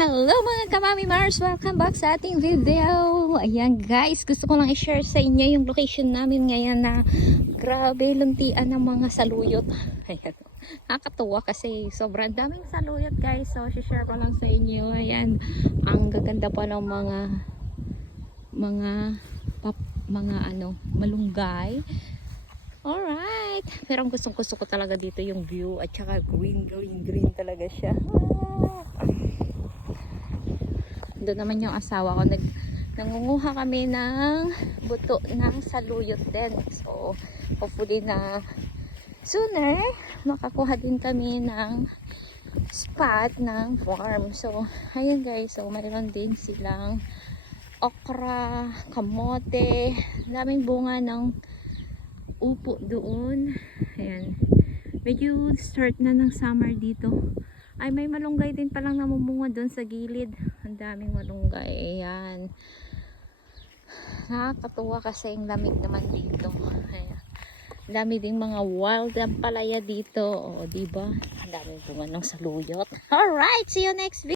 Hello mga kamami Mars! Welcome back sa ating video! Ayan guys, gusto ko lang i-share sa inyo yung location namin ngayon na grabe luntian ng mga saluyot. Ayan. Nakakatuwa kasi sobrang daming saluyot guys. So, share ko lang sa inyo. Ayan. Ang gaganda pa ng mga mga pap, mga ano, malunggay. Alright. Pero ang gustong gusto ko talaga dito yung view at saka green, green, green talaga siya. Ah. Doon naman yung asawa ko. Nag, nangunguha kami ng buto ng saluyot din. So, hopefully na sooner, makakuha din kami ng spot ng farm. So, ayun guys. So, mayroon din silang okra, kamote, daming bunga ng upo doon. Ayan. Medyo start na ng summer dito. Ay, may malunggay din palang namumunga doon sa gilid. Ang daming malunggay. Ayan. Nakakatuwa kasi yung lamig naman dito. Ayan. Dami ding mga wild ang palaya dito. O, diba? Ang daming bunga ng saluyot. Alright, see you next video.